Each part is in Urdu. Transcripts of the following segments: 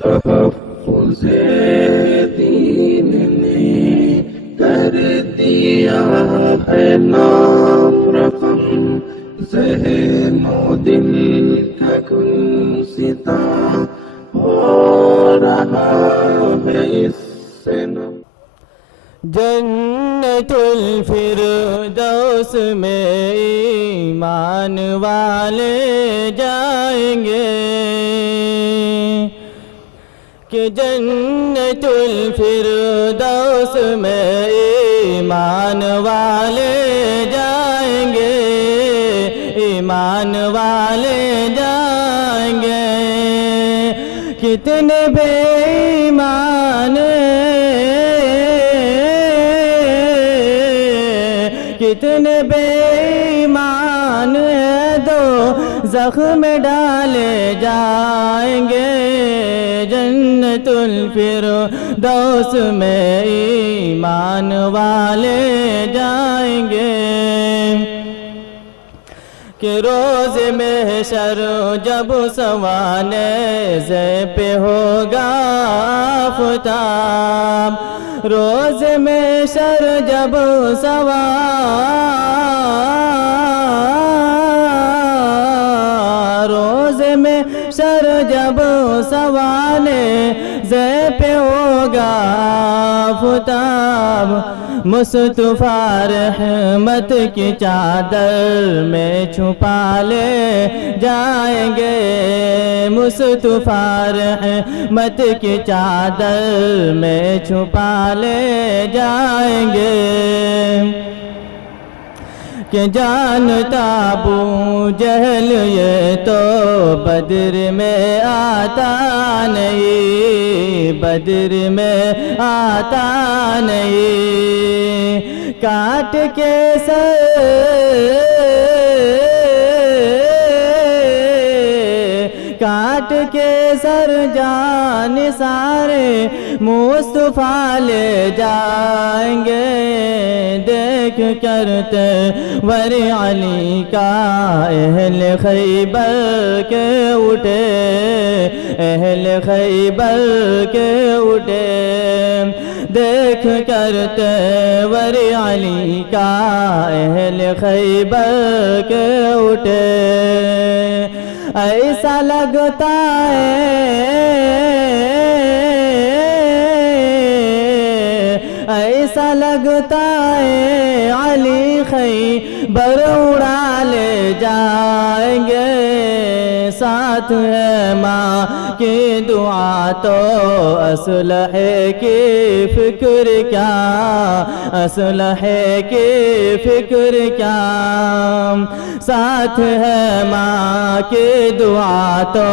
تحفظ دین نے کر دیا ہے نام رقم، ذہن و دل کا گلستاں ہو رہا ہے اس سے نم۔ جنت الفردوس میں ایمان والے جائیں گے کہ جنت الفردوس میں ایمان والے جائیں گے، ایمان والے جائیں گے۔ کتنے بے ایمان، کتنے بے ایمان دو زخم ڈالے جائیں گے، جنت الفردوس میں ایمان والے جائیں گے۔ کہ روز محشر جب سوانے پہ ہوگا آفتاب، روز محشر جب روز محشر جب سوانے پہ ہوگا آفتاب، مصطفیٰ رحمت کی چادر میں چھپا لے جائیں گے، مصطفیٰ رحمت کی چادر میں چھپا لے جائیں گے۔ کہ جانتا ابو جہل یہ تو بدر میں آتا نہیں، بدر میں آتا نہیں، کاٹ کے کاٹ کے سر جان سارے مصطفیٰ لے جائیں گے، دیکھ کرتے ور علی کا اہل خیبر کے اٹھے، اہل خیبر کے اٹھے، دیکھ کرتے ور علی کا اہل خیبر کے اٹھے۔ ایسا لگتا ہے، ایسا لگتا ہے علی خیبر اڑا لے جائیں گے، ساتھ ہے ماں کی دعا تو اسلحے کی فکر کیا، اسلحے کی فکر کیا، ساتھ ہے ماں کی دعا تو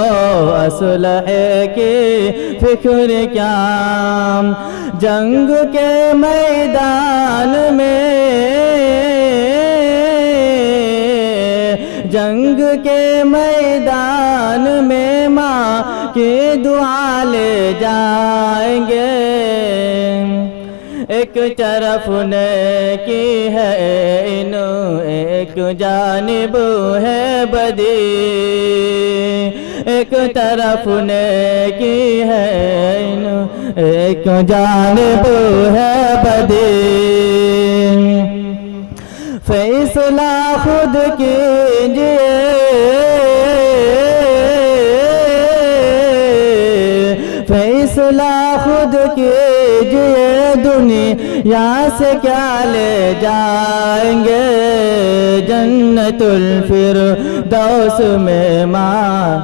اسلحے کی فکر کیا۔ جنگ کے میدان میں، جنگ کے میدان میں ماں کی دعا لے جائیں گے، ایک طرف نیکی ہے ان، ایک جانب ہے بدی، ایک طرف نیکی ہے ان، ایک جانب ہے بدی۔ فیصلہ خود کیجئے، فیصلہ خود کیجئے، دنیا سے کیا لے جائیں گے، جنت الفردوس میں ماں،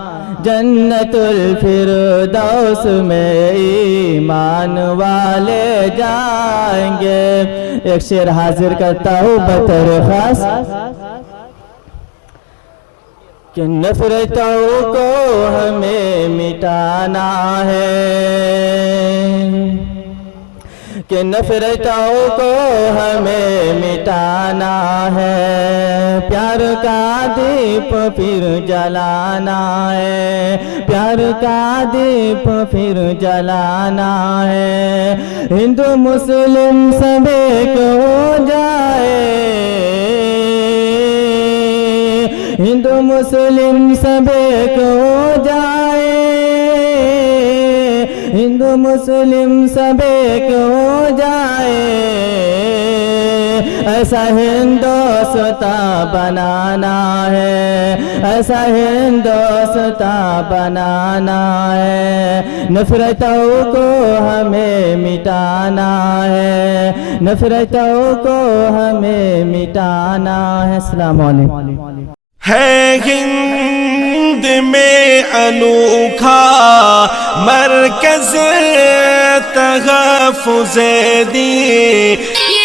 جنت الفردوس میں ایمان والے جائیں گے۔ ایک شعر حاضر کرتا ہوں بطور خاص کہ نفرتوں کو ہمیں مٹانا ہے، کہ نفرتوں کو ہمیں مٹانا ہے، پیار کا دیپ پھر جلانا ہے، پیار کا دیپ پھر جلانا ہے، ہندو مسلم سب ایک ہو جائے، ہندو مسلم سب ایک ہو جائے، ہندو مسلم سب ایک ہو جائے ایسا ہندوستان بنانا ہے ایسا ہندوستان بنانا ہے نفرتوں کو ہمیں مٹانا ہے نفرتوں کو ہمیں مٹانا ہے السلام علیکم ہے ہند میں انوکھا مرکز تحفظ دین